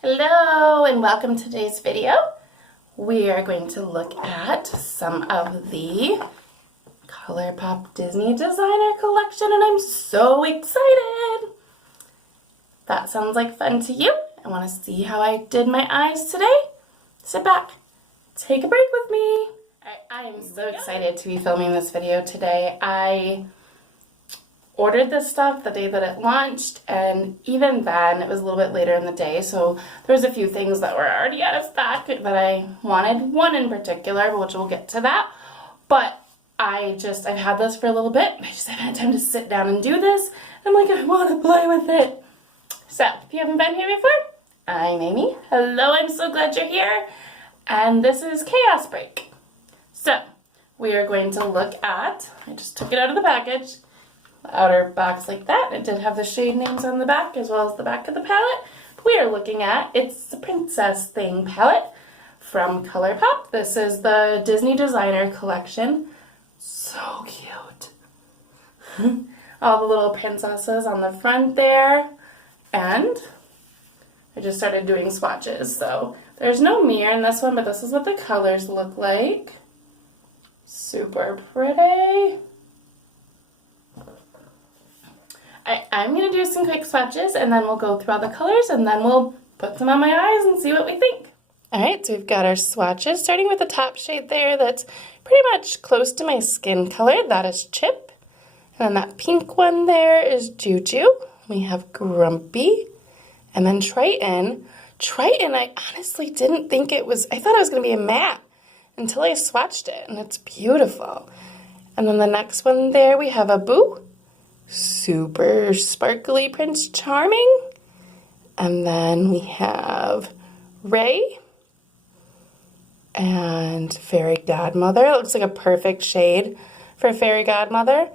Hello and welcome to today's video. We are going to look at some of the Colourpop Disney Designer collection and I'm so excited! That sounds like fun to you? I want to see how I did my eyes today? Sit back, take a break with me. I am so excited to be filming this video today. I ordered this stuff the day that it launched, and even then it was a little bit later in the day, so there was a few things that were already out of stock that I wanted, one in particular, which we'll get to that. But I've had this for a little bit, I just haven't had time to sit down and do this. I'm like, I want to play with it. So, if you haven't been here before, I'm Amy. Hello, I'm so glad you're here. And this is Chaos Break. So, we are going to look at, I just took it out of the package, outer box like that. It did have the shade names on the back as well as the back of the palette. We are looking at, it's the Princess Thing palette from Colourpop. This is the Disney Designer collection. So cute. All the little princesses on the front there. And I just started doing swatches. So there's no mirror in this one, but this is what the colors look like. Super pretty. I'm going to do some quick swatches and then we'll go through all the colors and then we'll put them on my eyes and see what we think. Alright, so we've got our swatches, starting with the top shade there that's pretty much close to my skin color. That is Chip. And then that pink one there is Juju. We have Grumpy. And then Triton. Triton, I honestly didn't think it was, I thought it was going to be a matte until I swatched it, and it's beautiful. And then the next one there we have a Boo. Super sparkly Prince Charming. And then we have Ray and Fairy Godmother. It looks like a perfect shade for Fairy Godmother.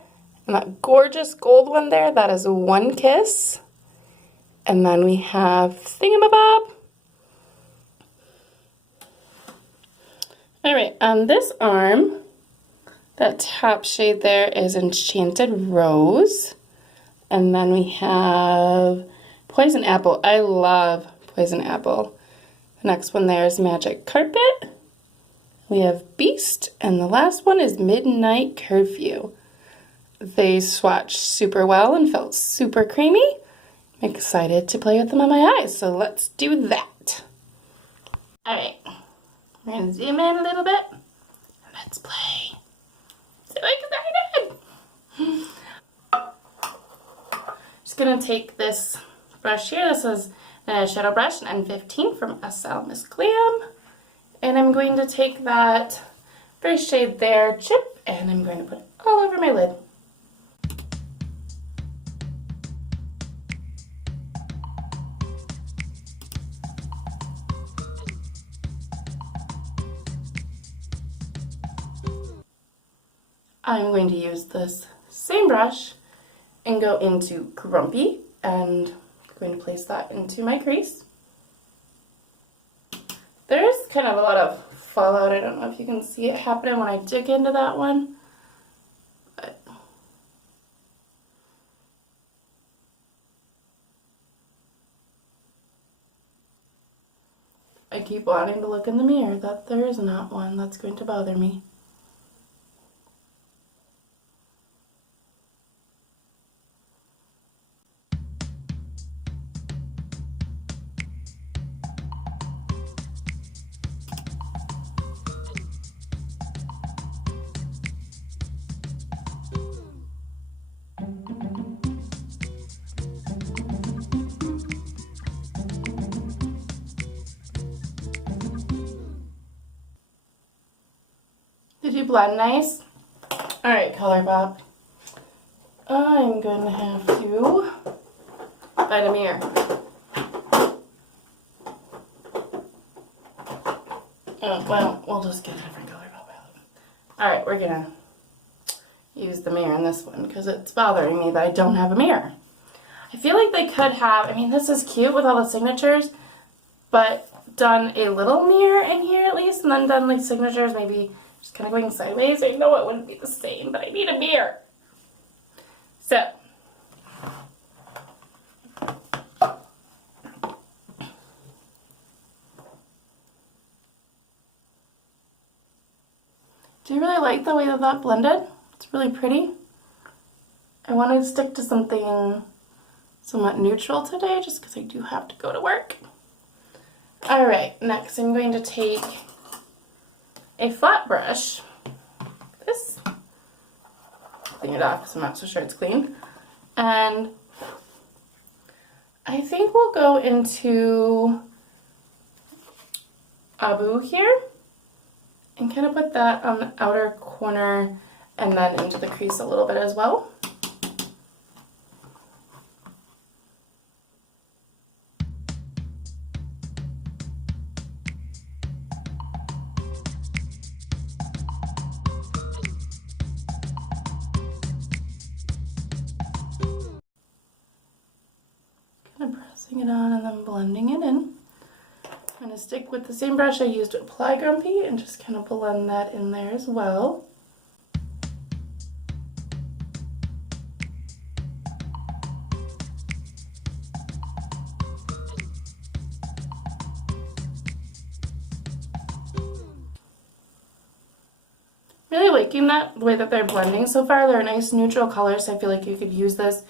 And that gorgeous gold one there, that is One Kiss. And then we have Thingamabob. Alright, on this arm, that top shade there is Enchanted Rose. And then we have Poison Apple. I love Poison Apple. The next one there is Magic Carpet. We have Beast. And the last one is Midnight Curfew. They swatched super well and felt super creamy. I'm excited to play with them on my eyes, so let's do that. Alright, we're going to zoom in a little bit. Let's play. So excited! Just gonna take this brush here. This is an eyeshadow brush, an N15 from SL Miss Glam. And I'm going to take that first shade there, Chip, and I'm going to put it all over my lid. I'm going to use this same brush and go into Grumpy and I'm going to place that into my crease. There's kind of a lot of fallout. I don't know if you can see it happening when I dig into that one. But I keep wanting to look in the mirror that there is not one that's going to bother me. Did you blend nice? Alright, Colourpop. I'm going to have to find a mirror. Oh, well, we'll just get a different Colourpop palette. Alright, we're going to use the mirror in this one because it's bothering me that I don't have a mirror. I feel like they could have, I mean, this is cute with all the signatures, but done a little mirror in here at least, and then done like signatures maybe just kind of going sideways. I know it wouldn't be the same, but I need a mirror. So, Do you really like the way that that blended? It's really pretty. I wanted to stick to something somewhat neutral today just because I do have to go to work. Alright, next I'm going to take a flat brush, this, clean it off because I'm not so sure it's clean, and I think we'll go into Abu here and kind of put that on the outer corner and then into the crease a little bit as well. Kind of pressing it on and then blending it in. I'm going to stick with the same brush I used to apply Grumpy and just kind of blend that in there as well. Really liking that, the way that they're blending so far. They're a nice neutral color, so I feel like you could use this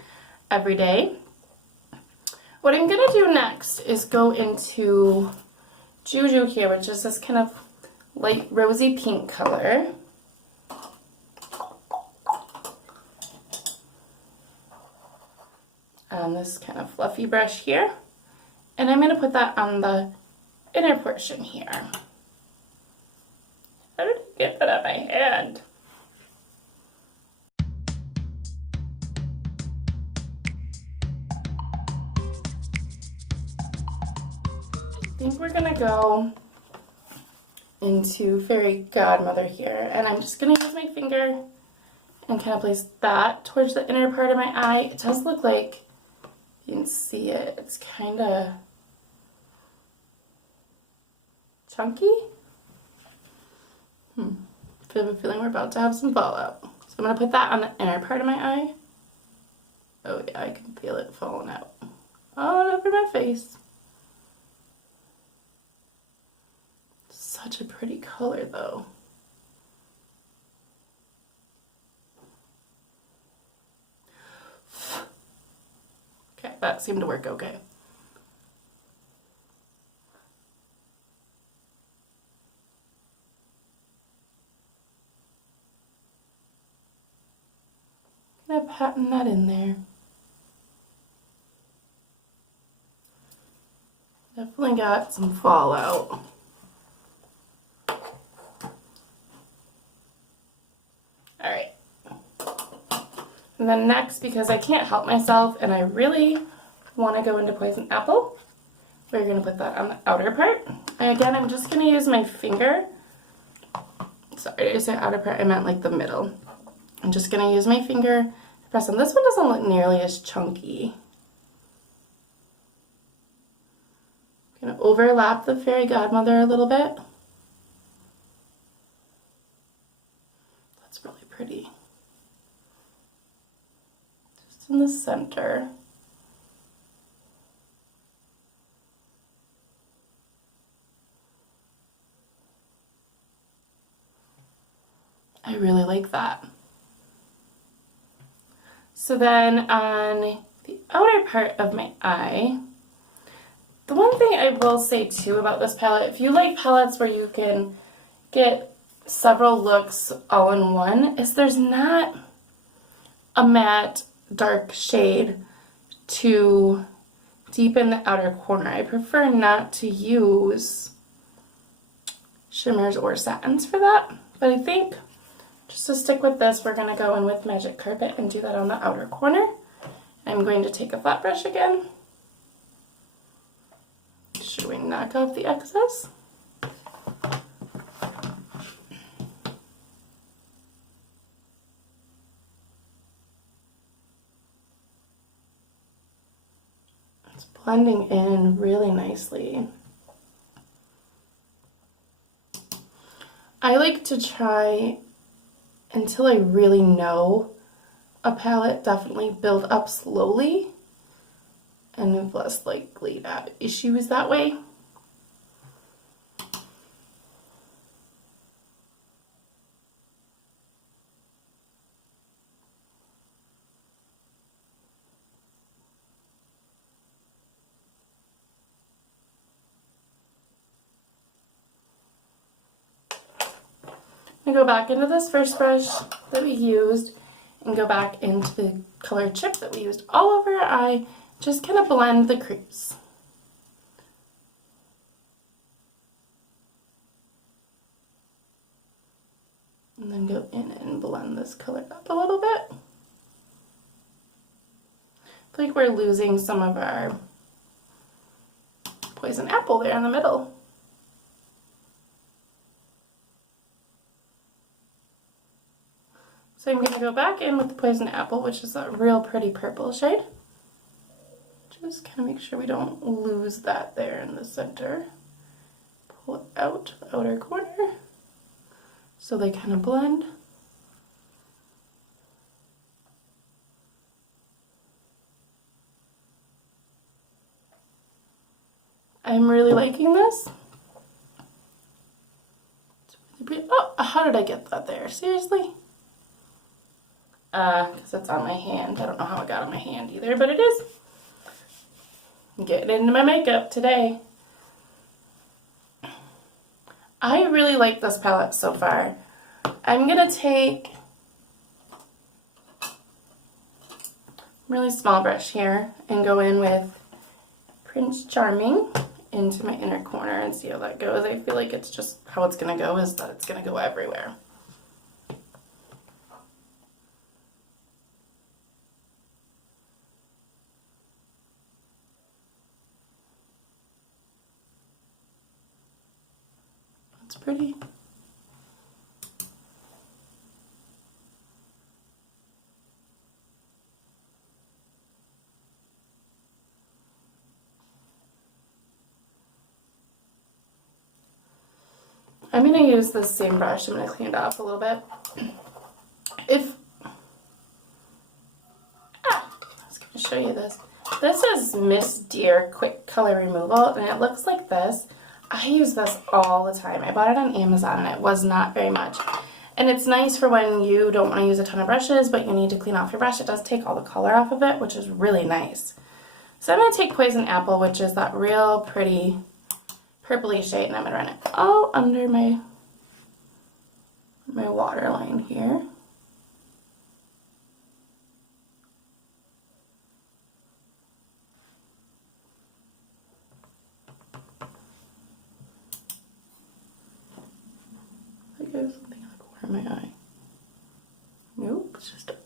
every day. What I'm going to do next is go into Juju here, which is this kind of light rosy pink color. On this kind of fluffy brush here. And I'm going to put that on the inner portion here. How did I get that on my hand? I think we're gonna go into Fairy Godmother here, and I'm just gonna use my finger and kind of place that towards the inner part of my eye. It does look like you can see it. It's kind of chunky. I have a feeling we're about to have some fallout. So I'm gonna put that on the inner part of my eye. Oh yeah, I can feel it falling out all over my face. Such a pretty color though. Okay, that seemed to work okay. Gonna pattern that in there. Definitely got some fallout. Alright. And then next, because I can't help myself and I really want to go into Poison Apple, we're going to put that on the outer part. And again, I'm just going to use my finger. Sorry, did I say outer part? I meant like the middle. I'm just going to use my finger to press on. This one doesn't look nearly as chunky. I'm going to overlap the Fairy Godmother a little bit. That's really pretty. Just in the center. I really like that. So then on the outer part of my eye, the one thing I will say too about this palette, if you like palettes where you can get several looks all in one, is there's not a matte dark shade to deepen the outer corner. I prefer not to use shimmers or satins for that, but I think just to stick with this, we're going to go in with Magic Carpet and do that on the outer corner. I'm going to take a flat brush again. Should we knock off the excess? It's blending in really nicely. I like to try, until I really know a palette, definitely build up slowly and I'm less likely to have issues that way. I'm going to go back into this first brush that we used and go back into the color chip that we used all over our eye. Just kind of blend the crease. And then go in and blend this color up a little bit. I feel like we're losing some of our poison apple there in the middle. So I'm going to go back in with the poison apple, which is a real pretty purple shade. Just kind of make sure we don't lose that there in the center. Pull it out the outer corner so they kind of blend. I'm really liking this. It's really pretty. Oh, how did I get that there? Seriously? Because it's on my hand. I don't know how it got on my hand either, but it is. I'm getting into my makeup today. I really like this palette so far. I'm going to take a really small brush here and go in with Prince Charming into my inner corner and see how that goes. I feel like it's just how it's going to go is that it's going to go everywhere. It's pretty. I'm going to use this same brush. I'm going to clean it off a little bit. I was going to show you this. This is Miss Deer Quick Color Removal, and it looks like this. I use this all the time. I bought it on Amazon, and it was not very much. And it's nice for when you don't want to use a ton of brushes, but you need to clean off your brush. It does take all the color off of it, which is really nice. So I'm going to take Poison Apple, which is that real pretty purpley shade, and I'm going to run it all under my waterline here. I think there's something in the corner of my eye. Nope, it's just dark.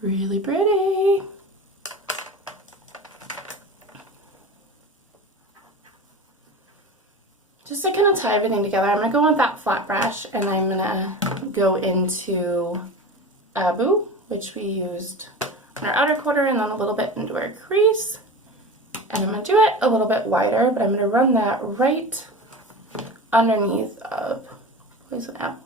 Really pretty. Just to kind of tie everything together, I'm going to go with that flat brush and I'm going to go into Abu, which we used on our outer quarter and then a little bit into our crease. And I'm going to do it a little bit wider, but I'm going to run that right underneath of Poison Apple.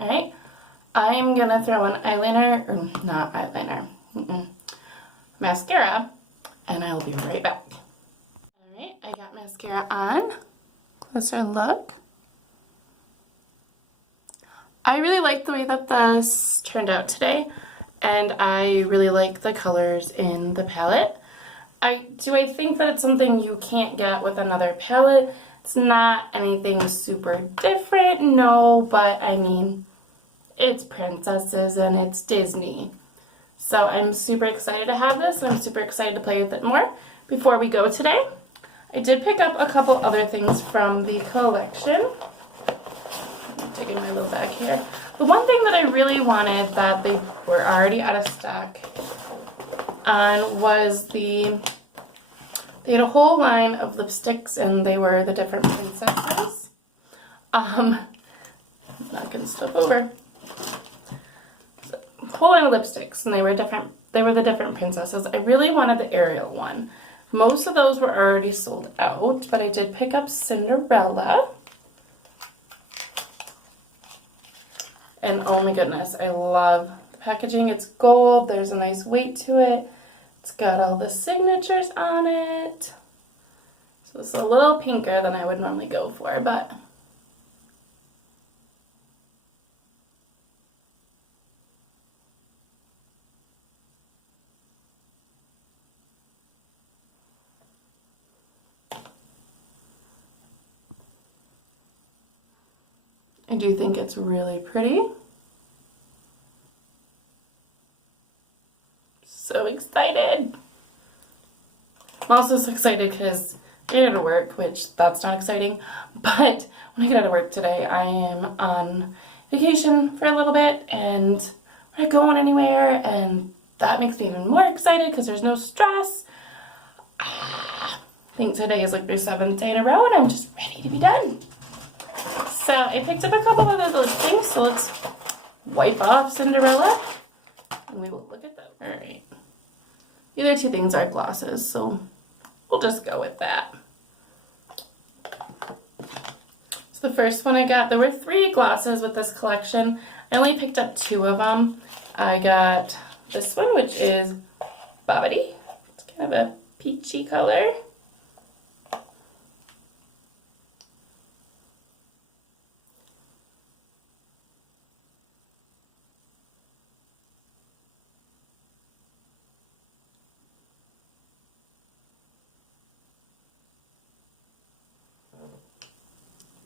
Alright, I'm going to throw an eyeliner, or not eyeliner, mascara, and I'll be right back. Alright, I got mascara on. Closer look. I really like the way that this turned out today, and I really like the colors in the palette. I think that it's something you can't get with another palette. It's not anything super different, no, but I mean, it's princesses and it's Disney. So I'm super excited to have this, and I'm super excited to play with it more. Before we go today, I did pick up a couple other things from the collection. I'm taking my little bag here. The one thing that I really wanted that they were already out of stock on was they had a whole line of lipsticks, and they were the different princesses. I'm knocking stuff over. So, whole line of lipsticks, and they were the different princesses. I really wanted the Ariel one. Most of those were already sold out, but I did pick up Cinderella. And oh my goodness, I love the packaging. It's gold. There's a nice weight to it. It's got all the signatures on it. So it's a little pinker than I would normally go for, but I do think it's really pretty. So excited. I'm also so excited because I get out of work, which that's not exciting, but when I get out of work today, I am on vacation for a little bit and we're not going anywhere, and that makes me even more excited because there's no stress. I think today is like their 7th day in a row and I'm just ready to be done. So I picked up a couple of those things, so let's wipe off Cinderella and we will look at them. Alright. The other two things are glosses, so we'll just go with that. So the first one I got, there were 3 glosses with this collection. I only picked up 2 of them. I got this one, which is Bobbity. It's kind of a peachy color.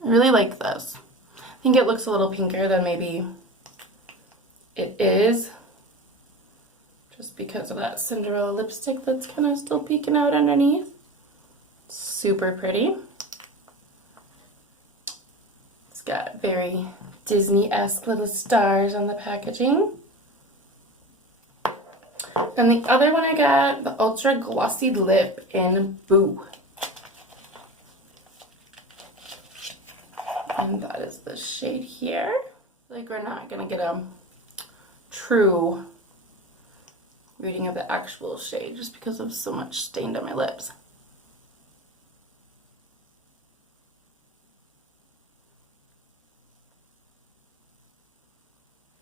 I really like this. I think it looks a little pinker than maybe it is, just because of that Cinderella lipstick that's kind of still peeking out underneath. Super pretty. It's got very Disney-esque little stars on the packaging. And the other one I got, the Ultra Glossy Lip in Boo. And that is the shade here. Like, we're not gonna get a true reading of the actual shade just because of so much stained on my lips.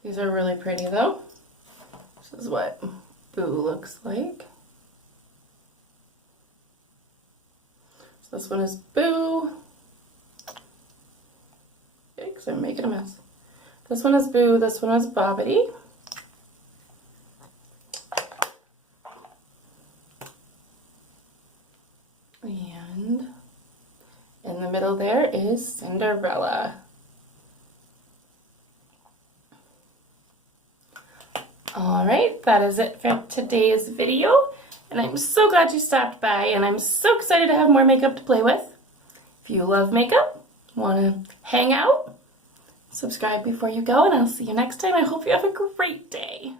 These are really pretty though. This is what Boo looks like. So this one is Boo. Because I'm making a mess. This one is Boo, this one is Bobbity. And in the middle there is Cinderella. Alright, that is it for today's video. And I'm so glad you stopped by, and I'm so excited to have more makeup to play with. If you love makeup, want to hang out, subscribe before you go, and I'll see you next time. I hope you have a great day.